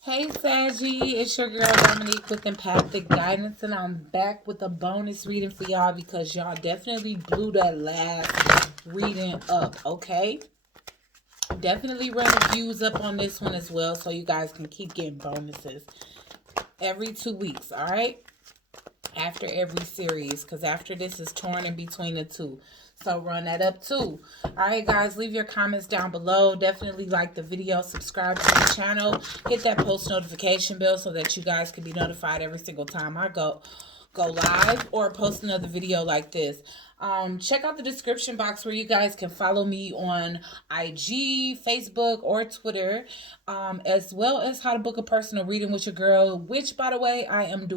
Hey Saggy, it's your girl Dominique with Empathic Guidance, and I'm back with a bonus reading for y'all because y'all definitely blew that last reading up, okay? Definitely run the views up on this one as well so you guys can keep getting bonuses every 2 weeks, alright? After every series, because after this is torn in between the two. So run that up too. Alright guys, leave your comments down below. Definitely like the video, subscribe to the channel, hit that post notification bell so that you guys can be notified every single time I go live or post another video like this. Check out the description box where you guys can follow me on IG, Facebook, or Twitter, as well as how to book a personal reading with your girl, which, by the way, I am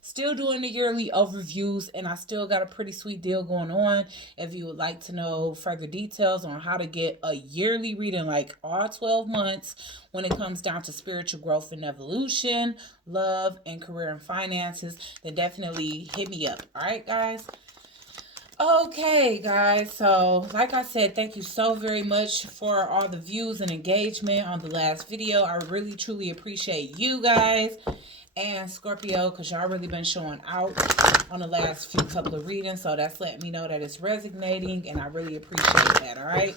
still doing the yearly overviews, and I still got a pretty sweet deal going on. If you would like to know further details on how to get a yearly reading, like all 12 months, when it comes down to spiritual growth and evolution, love, and career and finances, then definitely hit me up. All right, guys? Okay, guys. So, like I said, thank you so very much for all the views and engagement on the last video. I really, truly appreciate you guys and Scorpio, because y'all really been showing out on the last few couple of readings. So that's letting me know that it's resonating, and I really appreciate that. All right.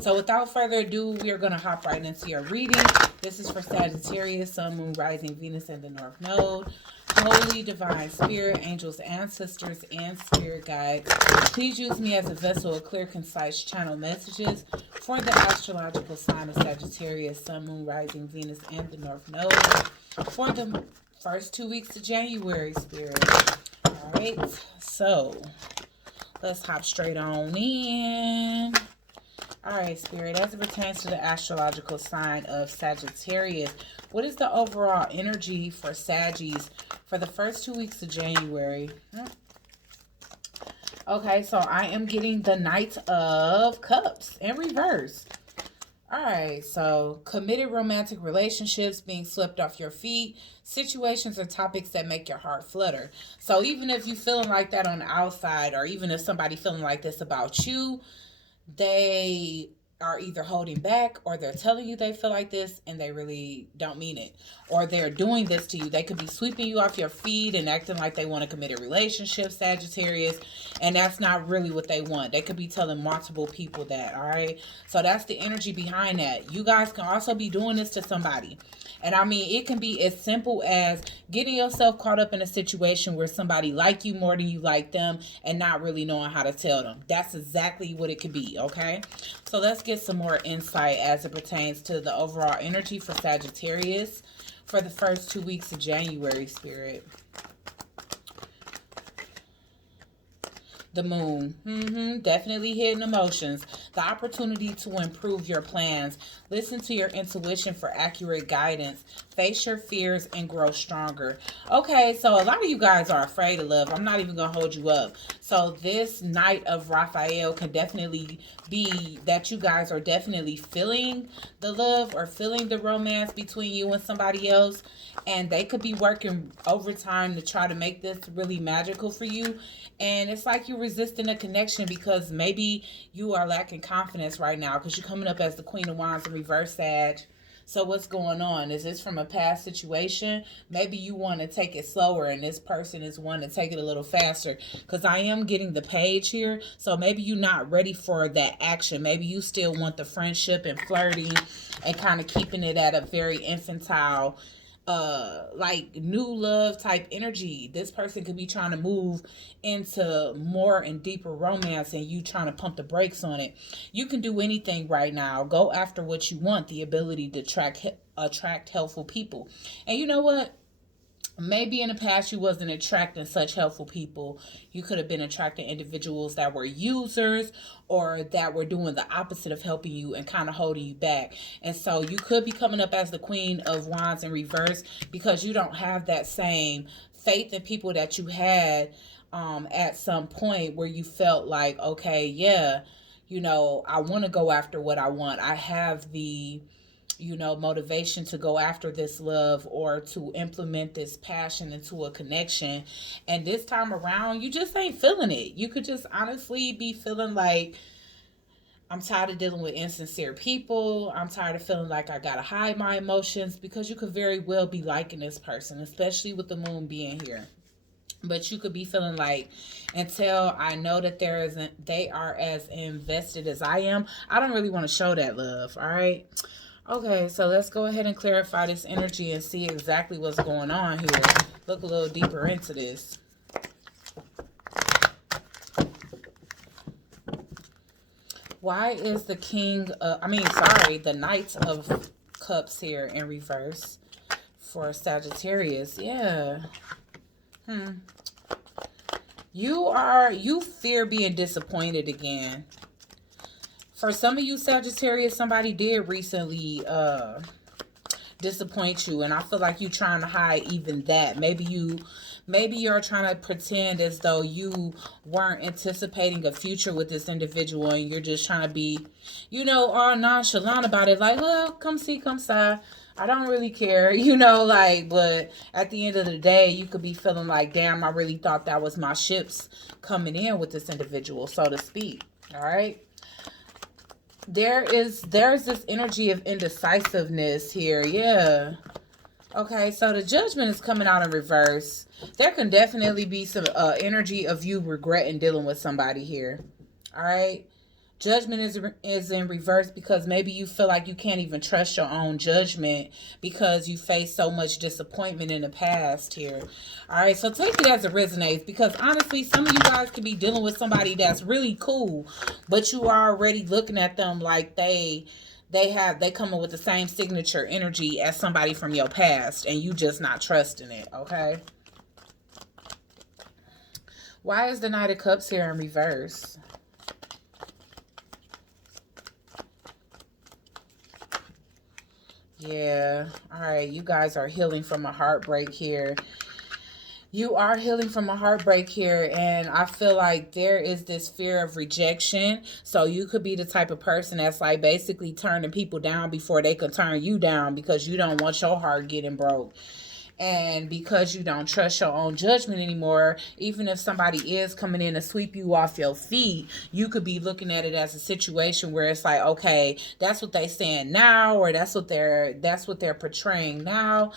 So without further ado, we are going to hop right into your reading. This is for Sagittarius, Sun, Moon, Rising, Venus, and the North Node. Holy Divine Spirit, angels, ancestors, and spirit guides, please use me as a vessel of clear, concise channel messages for the astrological sign of Sagittarius, Sun, Moon, Rising, Venus, and the North Node for the first 2 weeks of January, Spirit. All right, so let's hop straight on in. All right, Spirit, as it pertains to the astrological sign of Sagittarius, what is the overall energy for Saggies for the first 2 weeks of January? Okay, so I am getting the Knight of Cups in reverse. All right, so committed romantic relationships, being swept off your feet, situations or topics that make your heart flutter. So even if you're feeling like that on the outside, or even if somebody feeling like this about you, they are either holding back, or they're telling you they feel like this and they really don't mean it, or they're doing this to you. They could be sweeping you off your feet and acting like they want a committed relationship, Sagittarius, and that's not really what they want. They could be telling multiple people that. All right, so that's the energy behind that. You guys can also be doing this to somebody. And I mean, it can be as simple as getting yourself caught up in a situation where somebody like you more than you like them and not really knowing how to tell them. That's exactly what it could be, okay? So let's get some more insight as it pertains to the overall energy for Sagittarius for the first 2 weeks of January, Spirit. The moon. Definitely hidden emotions. The opportunity to improve your plans. Listen to your intuition for accurate guidance. Face your fears and grow stronger. Okay, so a lot of you guys are afraid of love. I'm not even going to hold you up. So this Knight of Raphael can definitely be that you guys are definitely feeling the love or feeling the romance between you and somebody else. And they could be working overtime to try to make this really magical for you. And it's like you're resisting a connection because maybe you are lacking confidence right now because you're coming up as the Queen of Wands in reverse, Sag. So what's going on? Is this from a past situation? Maybe you want to take it slower and this person is wanting to take it a little faster, because I am getting the page here. So maybe you're not ready for that action. Maybe you still want the friendship and flirting and kind of keeping it at a very infantile, like new love type energy. This person could be trying to move into more and deeper romance and you trying to pump the brakes on it. You can do anything right now. Go after what you want, the ability to attract helpful people. And you know what? Maybe in the past you wasn't attracting such helpful people. You could have been attracting individuals that were users or that were doing the opposite of helping you and kind of holding you back. And so you could be coming up as the Queen of Wands in reverse because you don't have that same faith in people that you had at some point where you felt like, okay, yeah, I want to go after what I want. I have the motivation to go after this love or to implement this passion into a connection. And this time around, you just ain't feeling it. You could just honestly be feeling like I'm tired of dealing with insincere people. I'm tired of feeling like I gotta hide my emotions, because you could very well be liking this person, especially with the moon being here. But you could be feeling like, until I know that they are as invested as I am, I don't really want to show that love. All right. Okay, so let's go ahead and clarify this energy and see exactly what's going on here. Look a little deeper into this. Why is the the Knight of Cups here in reverse for Sagittarius? Yeah. You fear being disappointed again. For some of you Sagittarius, somebody did recently disappoint you, and I feel like you trying to hide even that. Maybe you're trying to pretend as though you weren't anticipating a future with this individual, and you're just trying to be, all nonchalant about it, like, well, come see, come side. I don't really care, but at the end of the day, you could be feeling like, damn, I really thought that was my ships coming in with this individual, so to speak. All right. There's this energy of indecisiveness here. Yeah. Okay, so the Judgment is coming out in reverse. There can definitely be some energy of you regretting dealing with somebody here. All right. Judgment is in reverse because maybe you feel like you can't even trust your own judgment because you faced so much disappointment in the past here. All right, so take it as it resonates, because honestly, some of you guys could be dealing with somebody that's really cool, but you are already looking at them like they come in with the same signature energy as somebody from your past, and you just not trusting it. Okay. Why is the Knight of Cups here in reverse? Yeah. All right. You guys are healing from a heartbreak here. You are healing from a heartbreak here, and I feel like there is this fear of rejection. So you could be the type of person that's like basically turning people down before they can turn you down, because you don't want your heart getting broke. And because you don't trust your own judgment anymore, even if somebody is coming in to sweep you off your feet, you could be looking at it as a situation where it's like, okay, that's what they saying now, or that's what they're portraying now,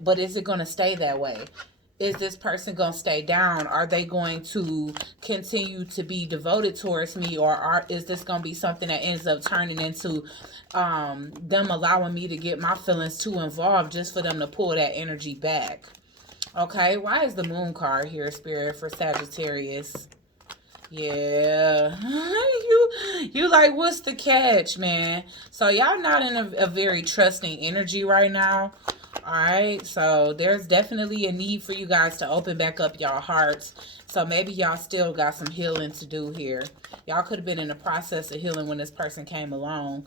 but is it going to stay that way? Is this person going to stay down? Are they going to continue to be devoted towards me? Or is this going to be something that ends up turning into them allowing me to get my feelings too involved just for them to pull that energy back? Okay, why is the Moon card here, Spirit, for Sagittarius? Yeah. you like, what's the catch, man? So y'all not in a very trusting energy right now. Alright, so there's definitely a need for you guys to open back up y'all hearts. So maybe y'all still got some healing to do here. Y'all could have been in the process of healing when this person came along.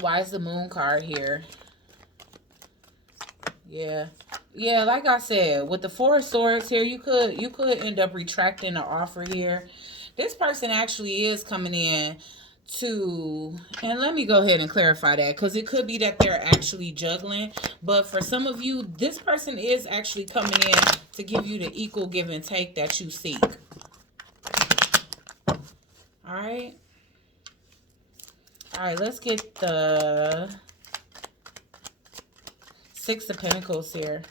Why is the Moon card here? Yeah. Yeah, like I said, with the Four of Swords here, you could end up retracting the offer here. This person actually is coming in and let me go ahead and clarify that, because it could be that they're actually juggling, but for some of you, this person is actually coming in to give you the equal give and take that you seek. All right, let's get the Six of Pentacles here.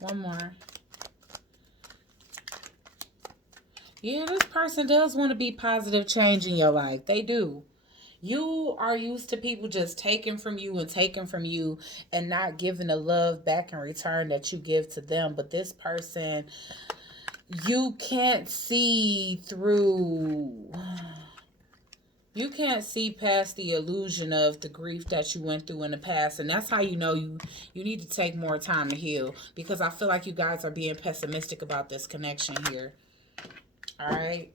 One more. Yeah, this person does want to be positive change in your life. They do. You are used to people just taking from you and not giving the love back in return that you give to them. But this person, you can't see through. You can't see past the illusion of the grief that you went through in the past. And that's how you know you need to take more time to heal. Because I feel like you guys are being pessimistic about this connection here. All right.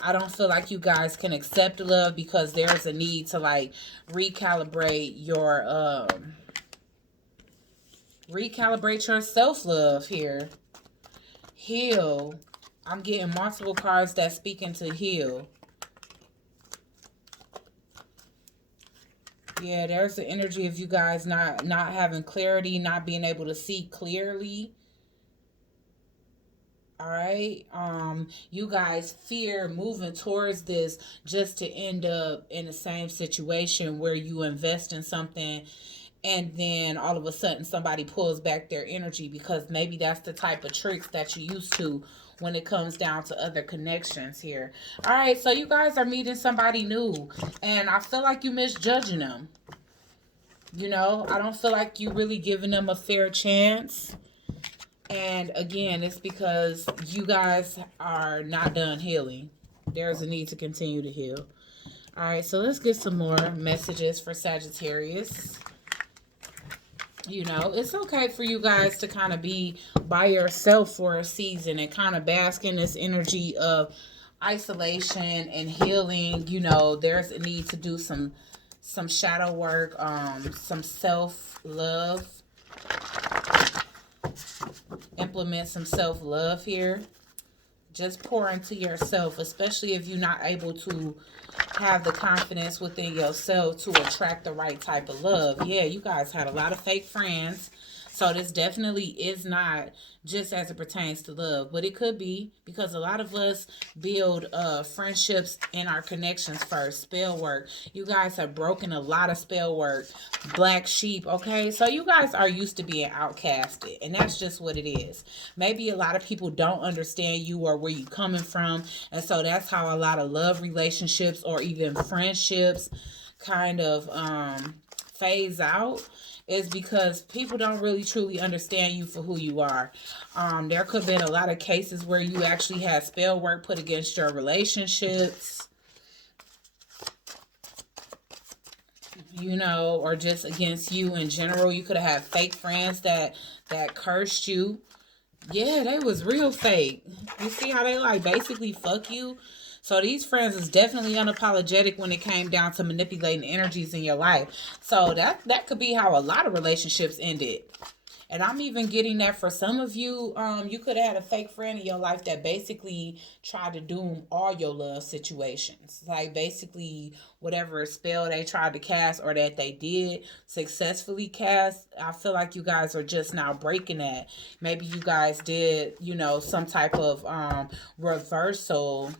I don't feel like you guys can accept love, because there's a need to like recalibrate your self-love here. Heal. I'm getting multiple cards that speak into heal. Yeah, there's the energy of you guys not having clarity, not being able to see clearly. All right. You guys fear moving towards this just to end up in the same situation where you invest in something and then all of a sudden somebody pulls back their energy, because maybe that's the type of tricks that you used to when it comes down to other connections here. All right, so you guys are meeting somebody new, and I feel like you misjudging them. You know, I don't feel like you really giving them a fair chance. And again, it's because you guys are not done healing. There's a need to continue to heal. All right, so let's get some more messages for Sagittarius. You know, it's okay for you guys to kind of be by yourself for a season and kind of bask in this energy of isolation and healing. You know, there's a need to do some shadow work, some self-love. Implement some self-love here. Just pour into yourself, especially if you're not able to have the confidence within yourself to attract the right type of love. Yeah, you guys had a lot of fake friends. So this definitely is not just as it pertains to love, but it could be, because a lot of us build friendships in our connections first. Spell work. You guys have broken a lot of spell work. Black sheep, okay? So you guys are used to being outcasted, and that's just what it is. Maybe a lot of people don't understand you or where you're coming from, and so that's how a lot of love relationships or even friendships kind of phase out, is because people don't really truly understand you for who you are. There could have been a lot of cases where you actually had spell work put against your relationships, you know, or just against you in general. You could have had fake friends that cursed you. Yeah, they was real fake. You see how they like basically fuck you? So these friends is definitely unapologetic when it came down to manipulating energies in your life. So that could be how a lot of relationships ended. And I'm even getting that for some of you. You could have had a fake friend in your life that basically tried to doom all your love situations. Like basically whatever spell they tried to cast or that they did successfully cast, I feel like you guys are just now breaking that. Maybe you guys did, you know, some type of reversal.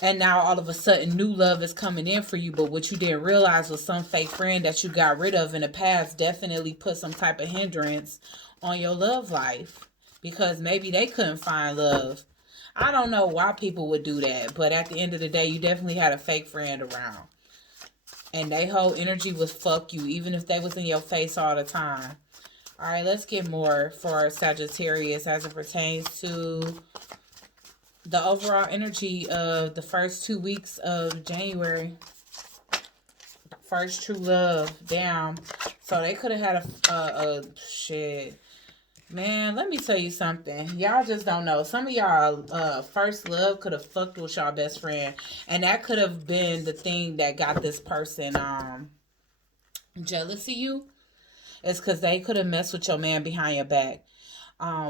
And now all of a sudden new love is coming in for you. But what you didn't realize was some fake friend that you got rid of in the past definitely put some type of hindrance on your love life. Because maybe they couldn't find love. I don't know why people would do that. But at the end of the day, you definitely had a fake friend around. And their whole energy was fuck you. Even if they was in your face all the time. Alright, let's get more for Sagittarius as it pertains to the overall energy of the first 2 weeks of January. First true love. Damn. So they could have had a shit. Man, let me tell you something. Y'all just don't know. Some of y'all first love could have fucked with y'all best friend. And that could have been the thing that got this person jealous of you. It's because they could have messed with your man behind your back.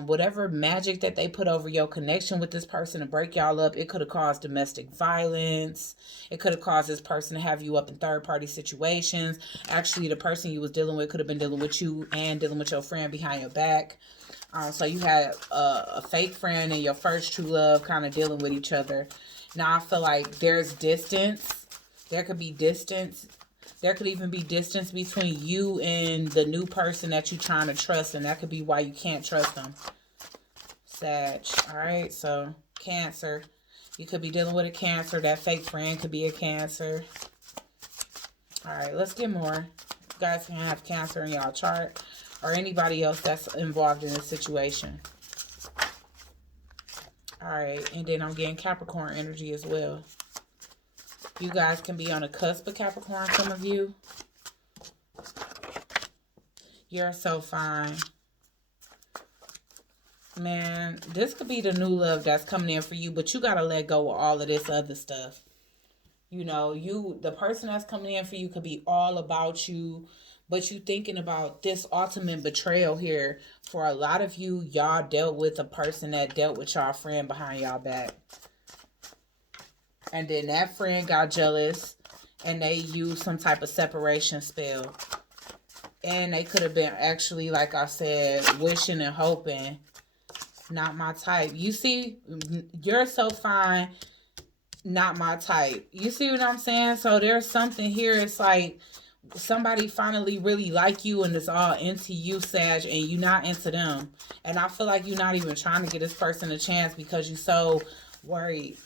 Whatever magic that they put over your connection with this person to break y'all up, it could have caused domestic violence. It could have caused this person to have you up in third-party situations. Actually, the person you was dealing with could have been dealing with you and dealing with your friend behind your back. So you had a fake friend and your first true love kind of dealing with each other. Now I feel like there's distance. There could be distance. There could even be distance between you and the new person that you're trying to trust. And that could be why you can't trust them. Sag. Alright, so Cancer. You could be dealing with a Cancer. That fake friend could be a Cancer. Alright, let's get more. You guys can have Cancer in y'all chart. Or anybody else that's involved in this situation. Alright, and then I'm getting Capricorn energy as well. You guys can be on the cusp of Capricorn, some of you. You're so fine. Man, this could be the new love that's coming in for you, but you got to let go of all of this other stuff. You know, the person that's coming in for you could be all about you, but you thinking about this ultimate betrayal here. For a lot of you, y'all dealt with a person that dealt with y'all friend behind y'all back. And then that friend got jealous. and they use some type of separation spell. And they could have been actually, like I said, wishing and hoping. Not my type. You see, you're so fine, not my type. You see what I'm saying? So there's something here. It's like somebody finally really like you and is all into you, Sag, and you not into them. And I feel like you're not even trying to give this person a chance because you're so worried.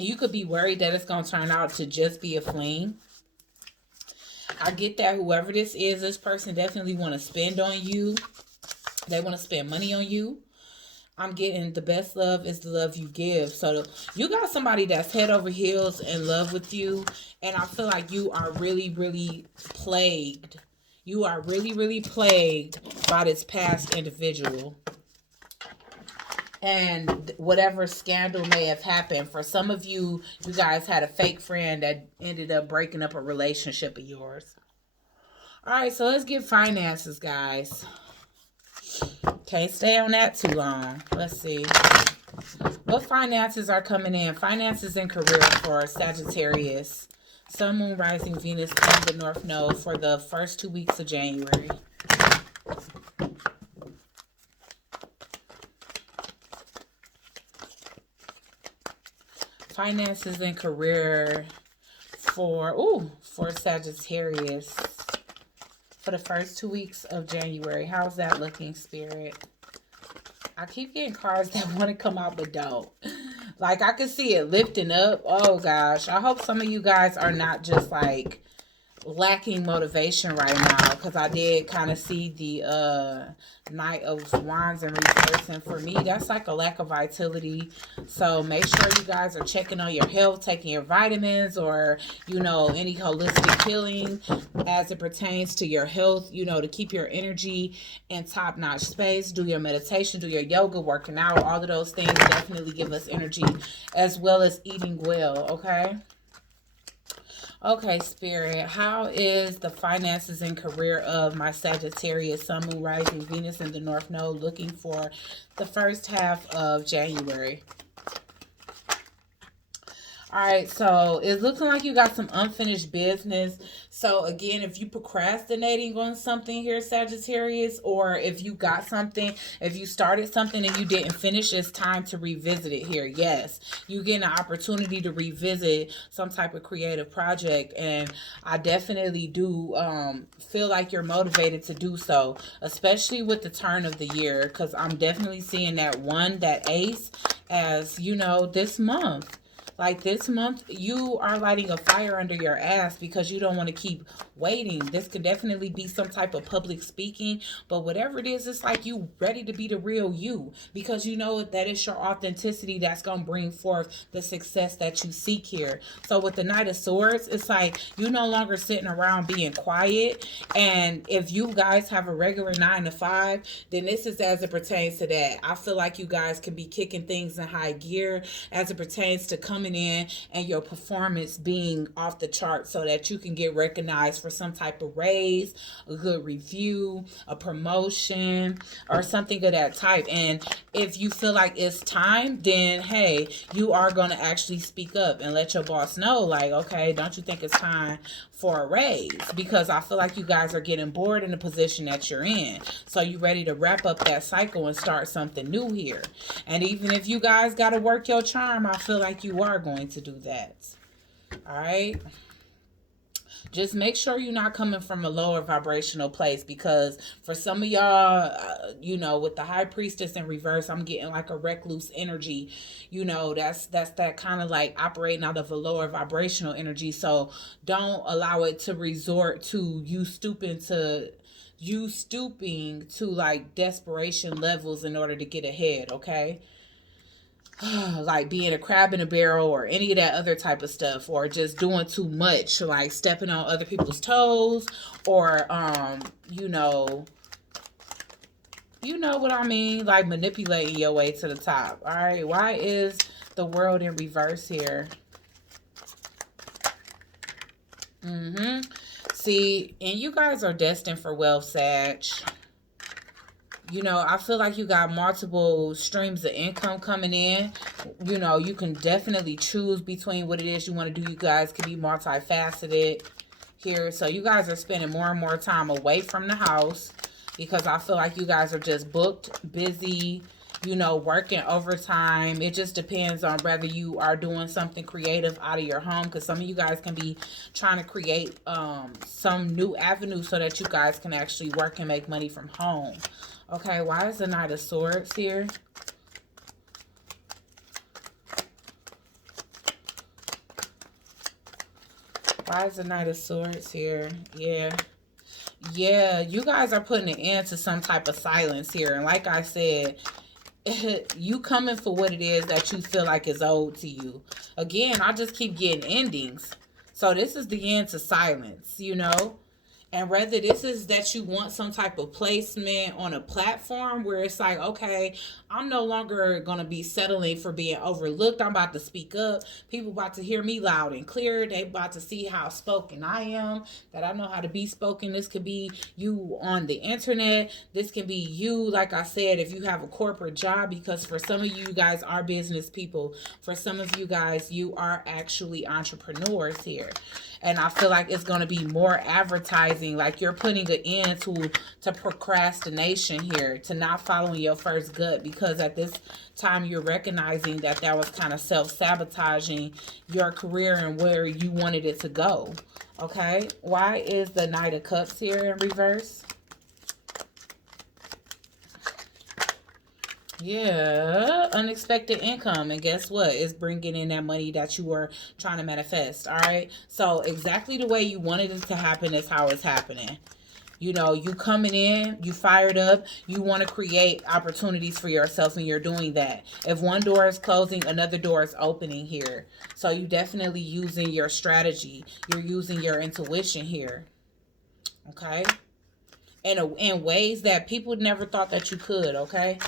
You could be worried that it's going to turn out to just be a fling. I get that whoever this is, this person definitely want to spend on you. They want to spend money on you. I'm getting the best love is the love you give. So you got somebody that's head over heels in love with you. And I feel like you are really, really plagued. You are really, really plagued by this past individual. And whatever scandal may have happened. For some of you, you guys had a fake friend that ended up breaking up a relationship of yours. All right, so let's get finances, guys. Can't stay on that too long. Let's see. What finances are coming in? Finances and career for Sagittarius. Sun, Moon, Rising, Venus, and the North Node for the first 2 weeks of January. Finances and career for Sagittarius for the first 2 weeks of January. How's that looking, Spirit? I keep getting cards that want to come out but don't. Like, I can see it lifting up. Oh, gosh. I hope some of you guys are not just, like, lacking motivation right now, because I did kind of see the Knight of Wands in reverse, and for me that's like a lack of vitality. So make sure you guys are checking on your health, taking your vitamins, or you know, any holistic healing as it pertains to your health, you know, to keep your energy in top-notch space. Do your meditation, do your yoga, working out. All of those things definitely give us energy, as well as eating well. Okay, Spirit, how is the finances and career of my Sagittarius, Sun, Moon, Rising, Venus, and the North Node looking for the first half of January? All right, so it's looking like you got some unfinished business. So again, if you procrastinating on something here, Sagittarius, or if you got something, if you started something and you didn't finish, it's time to revisit it here. Yes, you get an opportunity to revisit some type of creative project, and I definitely do feel like you're motivated to do so, especially with the turn of the year, because I'm definitely seeing that ace as, you know, this month. Like this month, you are lighting a fire under your ass because you don't want to keep waiting. This could definitely be some type of public speaking, but whatever it is, it's like you ready to be the real you, because you know that it's your authenticity that's going to bring forth the success that you seek here. So with the Knight of Swords, it's like you no longer sitting around being quiet. And if you guys have a regular 9 to 5, then this is as it pertains to that. I feel like you guys can be kicking things in high gear as it pertains to coming in and your performance being off the chart, so that you can get recognized for some type of raise, a good review, a promotion, or something of that type. And if you feel like it's time, then hey, you are going to actually speak up and let your boss know, like, okay, don't you think it's time for a raise? Because I feel like you guys are getting bored in the position that you're in, so you ready to wrap up that cycle and start something new here. And even if you guys got to work your charm, I feel like you are going to do that. All right, just make sure you're not coming from a lower vibrational place, because for some of y'all, you know, with the High Priestess in reverse, I'm getting like a recluse energy. You know, that's that kind of like operating out of a lower vibrational energy. So don't allow it to resort to you stooping to like desperation levels in order to get ahead. Okay, like being a crab in a barrel or any of that other type of stuff, or just doing too much, like stepping on other people's toes, or you know what I mean, like manipulating your way to the top. All right, why is the World in reverse here? See, and you guys are destined for wealth, Sag. You know, I feel like you got multiple streams of income coming in. You know, you can definitely choose between what it is you want to do. You guys can be multifaceted here. So you guys are spending more and more time away from the house because I feel like you guys are just booked, busy, you know, working overtime. It just depends on whether you are doing something creative out of your home, because some of you guys can be trying to create some new avenue so that you guys can actually work and make money from home. Okay, why is the Knight of Swords here? Why is the Knight of Swords here? Yeah. Yeah, you guys are putting an end to some type of silence here. And like I said, you coming for what it is that you feel like is owed to you. Again, I just keep getting endings. So this is the end to silence, you know? And whether this is that you want some type of placement on a platform where it's like, okay, I'm no longer going to be settling for being overlooked. I'm about to speak up. People about to hear me loud and clear. They about to see how spoken I am, that I know how to be spoken. This could be you on the internet. This can be you, like I said, if you have a corporate job, because for some of you guys are business people. For some of you guys, you are actually entrepreneurs here. And I feel like it's going to be more advertising, like you're putting an end to procrastination here, to not following your first gut, because at this time you're recognizing that that was kind of self-sabotaging your career and where you wanted it to go. Okay, why is the Knight of Cups here in reverse? Yeah, unexpected income. And guess what? It's bringing in that money that you were trying to manifest. All right. So exactly the way you wanted it to happen is how it's happening. You know, you coming in, you fired up, you want to create opportunities for yourself, and you're doing that. If one door is closing, another door is opening here. So you definitely using your strategy. You're using your intuition here. Okay. In ways that people never thought that you could. Okay.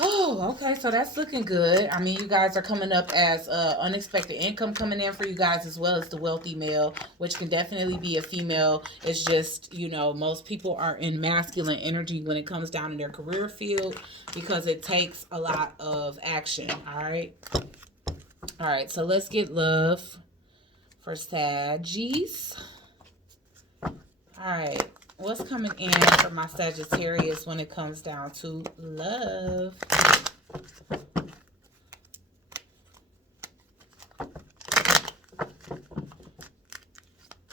Oh, okay. So that's looking good. I mean, you guys are coming up as unexpected income coming in for you guys, as well as the wealthy male, which can definitely be a female. It's just, you know, most people are in masculine energy when it comes down to their career field, because it takes a lot of action. All right. All right. So let's get love for Saggies. All right. What's coming in for my Sagittarius when it comes down to love?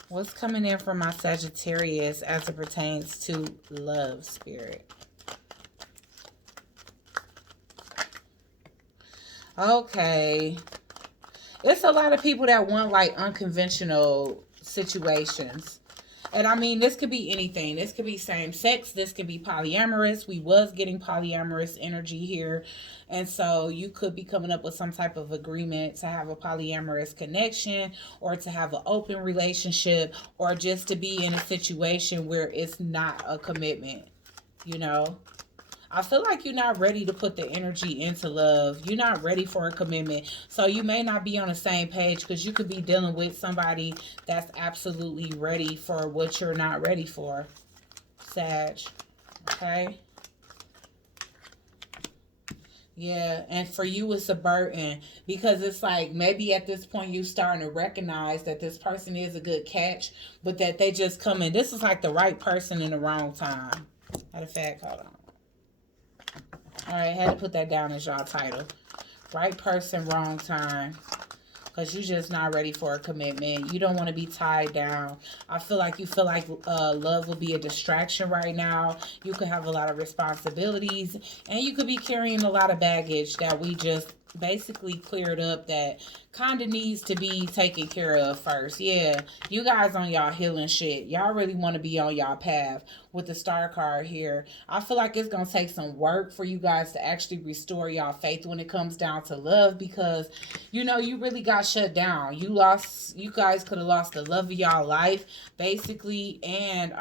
What's coming in for my Sagittarius as it pertains to love, Spirit? Okay. It's a lot of people that want like unconventional situations. And I mean, this could be anything. This could be same sex. This could be polyamorous. We was getting polyamorous energy here. And so you could be coming up with some type of agreement to have a polyamorous connection, or to have an open relationship, or just to be in a situation where it's not a commitment, you know. I feel like you're not ready to put the energy into love. You're not ready for a commitment. So you may not be on the same page, because you could be dealing with somebody that's absolutely ready for what you're not ready for, Sag. Okay? Yeah, and for you it's a burden, because it's like maybe at this point you're starting to recognize that this person is a good catch, but that they just come in. This is like the right person in the wrong time. Matter of fact, hold on. All right, had to put that down as y'all title. Right person, wrong time. Because you're just not ready for a commitment. You don't want to be tied down. I feel like you feel like love will be a distraction right now. You could have a lot of responsibilities. And you could be carrying a lot of baggage that we just basically cleared up, that kind of needs to be taken care of first. Yeah, you guys on y'all healing shit. Y'all really want to be on y'all path with the Star card here. I feel like it's going to take some work for you guys to actually restore y'all faith when it comes down to love, because, you know, you really got shut down. You guys could have lost the love of y'all life, basically, and,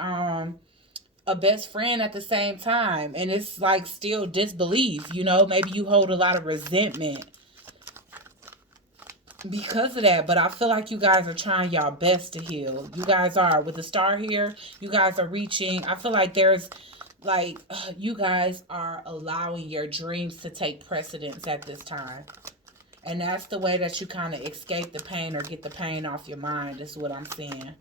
a best friend at the same time. And it's like still disbelief, you know. Maybe you hold a lot of resentment because of that, but I feel like you guys are trying y'all best to heal. You guys are. With the star here, you guys are reaching. I feel like there's like you guys are allowing your dreams to take precedence at this time. And that's the way that you kind of escape the pain or get the pain off your mind, is what I'm seeing.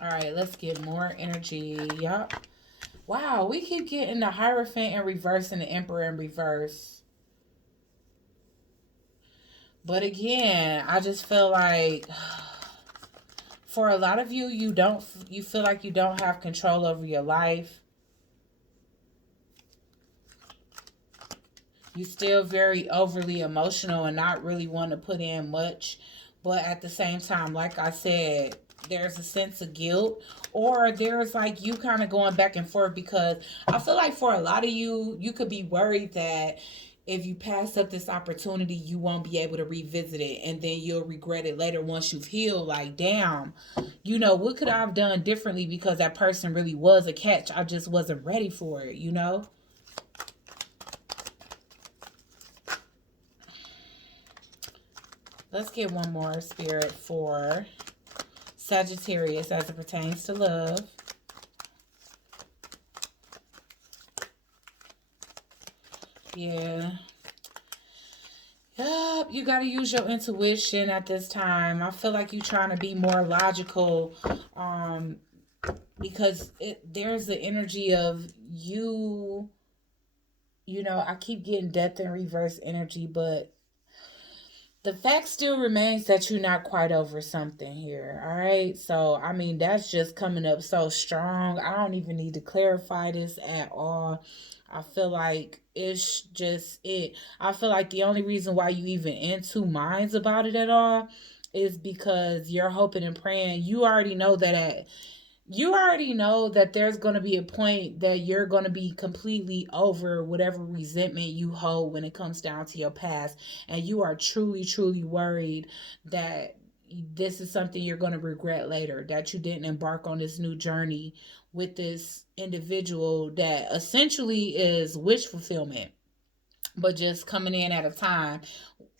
All right, let's get more energy. Yup. Wow, we keep getting the Hierophant in reverse and the Emperor in reverse. But again, I just feel like for a lot of you, you feel like you don't have control over your life. You still very overly emotional and not really want to put in much. But at the same time, like I said, there's a sense of guilt, or there's like you kind of going back and forth, because I feel like for a lot of you, you could be worried that if you pass up this opportunity, you won't be able to revisit it, and then you'll regret it later once you've healed. Like, damn, what could I have done differently, because that person really was a catch. I just wasn't ready for it. Let's get one more, Spirit, for Sagittarius as it pertains to love. Yeah. Yup, you got to use your intuition at this time. I feel like you're trying to be more logical, because there's the energy of you, I keep getting death in reverse energy, but the fact still remains that you're not quite over something here. All right. So, I mean, that's just coming up so strong. I don't even need to clarify this at all. I feel like it's just it. I feel like the only reason why you even in two minds about it at all is because you're hoping and praying. You already know that there's going to be a point that you're going to be completely over whatever resentment you hold when it comes down to your past. And you are truly, truly worried that this is something you're going to regret later, that you didn't embark on this new journey with this individual that essentially is wish fulfillment, but just coming in at a time.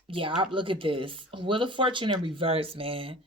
Yeah, look at this. Wheel of Fortune in reverse, man,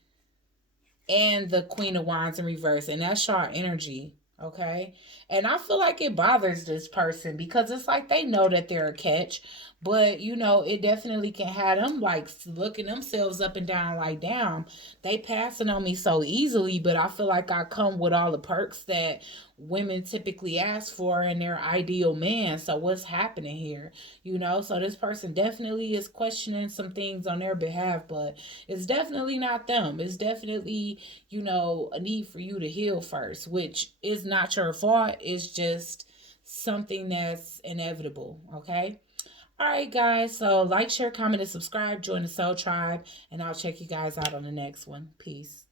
and the Queen of Wands in reverse, and that's your energy. Okay. And I feel like it bothers this person, because it's like they know that they're a catch, but it definitely can have them like looking themselves up and down, like, damn, they passing on me so easily. But I feel like I come with all the perks that women typically ask for in their ideal man. So what's happening here? So this person definitely is questioning some things on their behalf, but it's definitely not them. It's definitely, a need for you to heal first, which is not your fault. It's just something that's inevitable. Okay. All right, guys. So like, share, comment, and subscribe. Join the Soul Tribe, and I'll check you guys out on the next one. Peace.